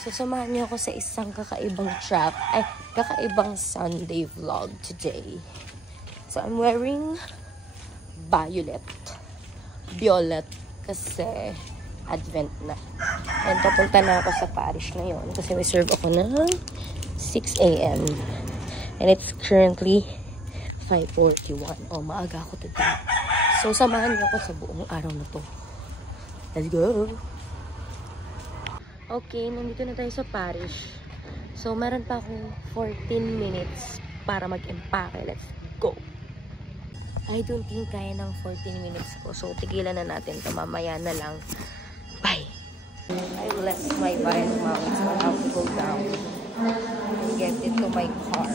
So samahan niyo ako sa isang kakaibang kakaibang Sunday vlog today. So I'm wearing violet kasi Advent na. And papunta na ako sa parish ngayon kasi may serve ako ng 6 a.m. And it's currently 5:41. Oh, maaga ako today. So samahan niyo ako sa buong araw na to. Let's go! Okay, nandito na tayo sa parish. So, meron pa akong 14 minutes para mag-empake. Let's go! I don't think kaya ng 14 minutes ko. So, tigilan na natin ito. Mamaya na lang. Bye! I left my bike mount. So, I have to go down and get into my car.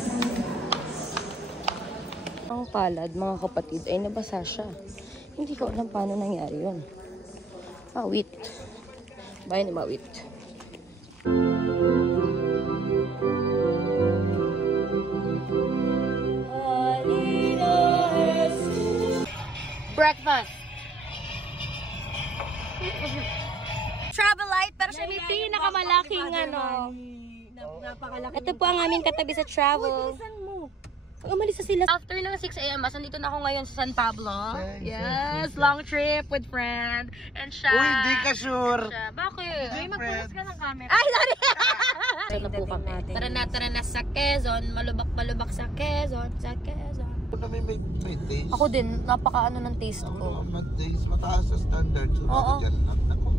Ang palad, mga kapatid, ay nabasa siya. Hindi ko alam paano nangyari yun. Mawit. Bayan ni Mawit. Breakfast. Travel light, pero siya may pinakamalaking ano. Ito po ang aming katabi sa travel. Umalis na sila. After ng 6 a.m. Nandito na ako ngayon sa San Pablo. Yes, long trip with friend. And siya. Uy, hindi ka sure. Bakit? Ay, magpunas ka ng camera. Ay, sorry! Ito na po kami. Tara na sa Quezon. Malubak sa Quezon. Ito na may taste. Ako din, napaka-ano ng taste ko. Mataas sa standard. So, oo. Ako.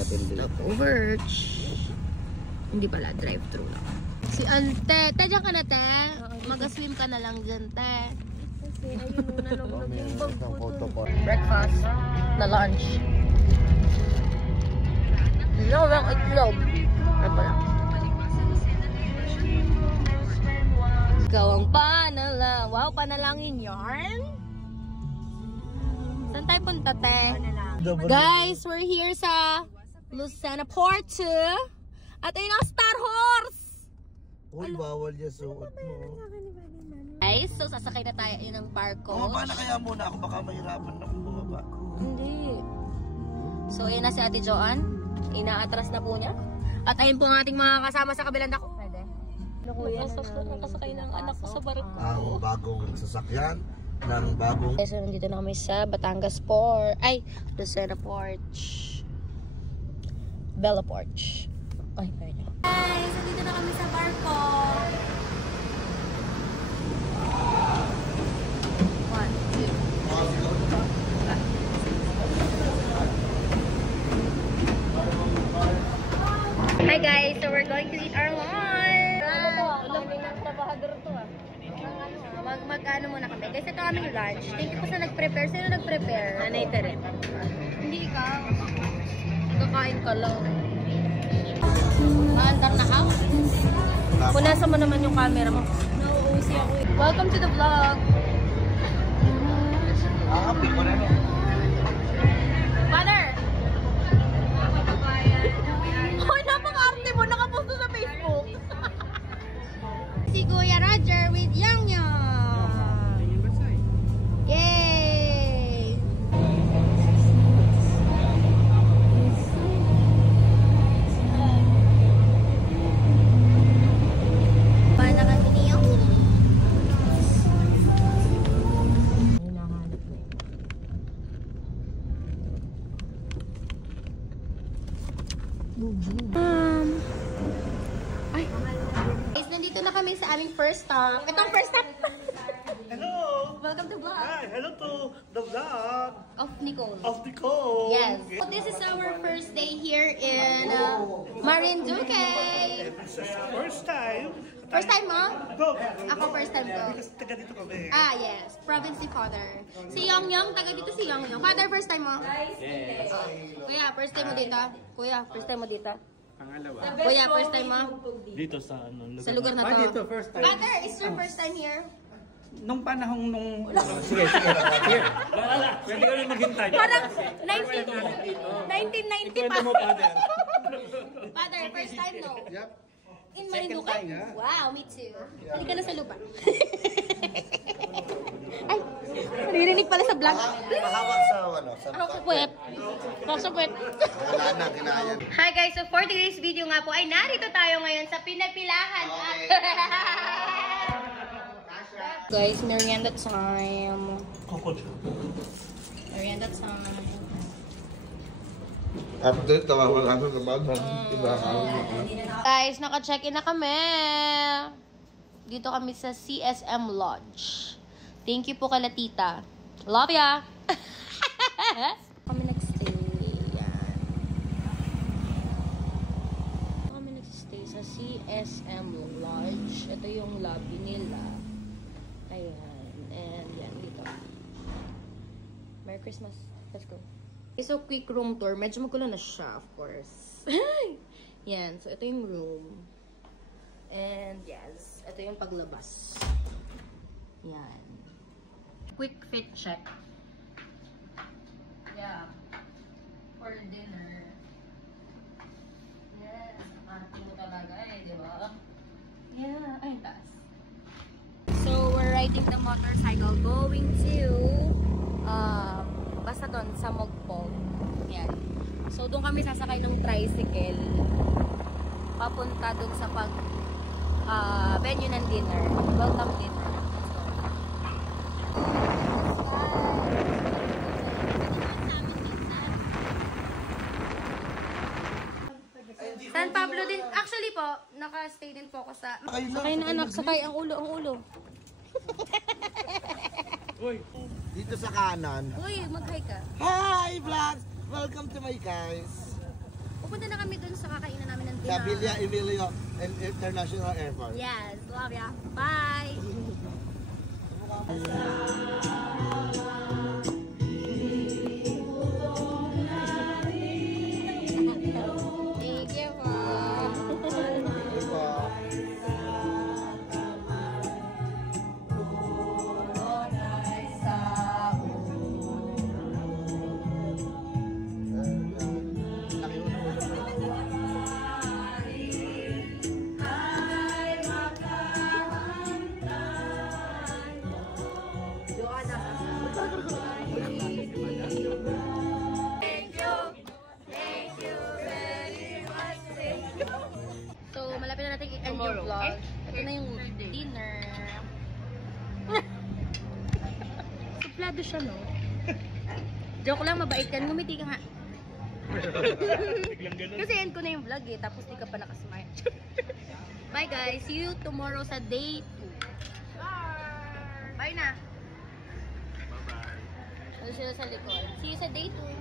Stop over. Hindi pala, drive-thru lang. Si Ante. Te, dyan ka na, te. Mag-swim ka na lang dyan, te. Kasi ayun mo, nalog yung bag ko. Breakfast na lunch. Itlog. Ano pala? Ikaw ang panalang. Wow, panalangin yarn? Saan tayo punta, te? Guys, we're here sa Lucena Port 2. At ayun ang Star Horse! Uy, bawal niya suot mo. Guys, so sasakay na tayo ng barko. Bumaba na kaya muna ako, baka mahirapan na kung bumaba. Hindi. So, ayan na si Ate Joanne. Inaatras na po niya. At ayun po ang ating mga kasama sa kabilang dako. Pwede. Nakasakay ng anak ko sa barko. Bagong sasakyan ng bagong... So, nandito na kami sa Batangas Port. Ay, Lucena Porch. Bella Porch. Ay, pwede. Guys, nandito na kami sa barko. 1, 2. Hi guys, so we're going to eat our lunch. Mag-ano muna kami. Guys, ito aming lunch. Thank you po sa nag-prepare. Sino nag-prepare? Nanay Tere. Hindi ikaw. Kakain ka lang. Maandar na ako. Punasan mo naman yung camera mo. Nauusi ako. Welcome to the vlog. Happy ko na no. Father! Hoy, napaka-arte mo. Nakaposto sa Facebook. Si Kuya Roger with Yang Yang. Yay! Paano ka niyo? Hinahanap na yun. Ay! Guys, nandito na kami sa aming first stop. Itong first stop! Hello! Welcome to vlog! Hi! Hello to the vlog Of Nicole. of Nicole! Yes. So this is our first day here in Marinduque. This is the first time. First time mo? No. Ako first time ko. Kasi taga dito kami. Ah, yes. Province ni Father. Si Yong Yong, taga dito si Yong Yong. Father, first time mo? Yes. Kuya, first time mo dito? Kuya, first time mo dito? Pangalawa. Kuya, first time mo? Dito sa ano lugar. Sa lugar na to? Dito first time. Father, is your first time here? Nung panahong sige. Wala. Pwede ka rin maghintay. Parang 1990 Ikwento pa. mo, Father. Father, first time no? Yep. In Marinduque? time, yeah. Wow, me too. Halika na sa lupa. Ay, Naririnig pala sa vlog. Mahawak sa ano, sa Ako sa puwet. Ako sa puwet. wala na, kinayan. Hi guys, so for today's video nga po ay narito tayo ngayon sa Pinapilahan. Guys, merienda time. Merienda time. Update, tawawan natin naman. Diba? Guys, naka-check-in na kami. Dito kami sa CSM Lodge. Thank you po kala tita. Love ya! Kami nag-stay. Yan. Kami nag-stay sa CSM Lodge. Ito yung lobby nila. Ayan. And yan, dito. Merry Christmas. Let's go. Okay, so quick room tour. Medyo magulo na siya, of course. Yan. So, ito yung room. And yes, ito yung paglabas. Yan. Quick fit check. Yeah. For dinner. Yes. Ating mo talaga eh, di ba? Yeah. Ay, taas. So, we're riding the motorcycle going to basta doon sa Mogpog. Yan. So, doon kami sasakay ng tricycle. Papunta doon sa venue ng dinner. Welcome dinner. San Pablo din. Actually po, naka-stay din po ako sa... Sakay na anak, sakay ang ulo, ang ulo. Dito sa kanan. Uy, mag-hi ka. Hi, vlogs! Welcome to my guys. Pupunta na kami dun sa kakainan namin ng Sa dinner. Villa Emilio International Airport. Yes, love ya. Bye! Thank you po. So, malapit na natin i-end yung vlog. Ito na yung dinner. Suplado siya, no? Joke lang, mabait ka. Ngumiti ka nga. Kasi end ko na yung vlog eh, tapos di ka pa nakasmile. Bye guys, see you tomorrow sa day 2. Bye na. Bye-bye. Ano sila sa likod? See you sa day 2.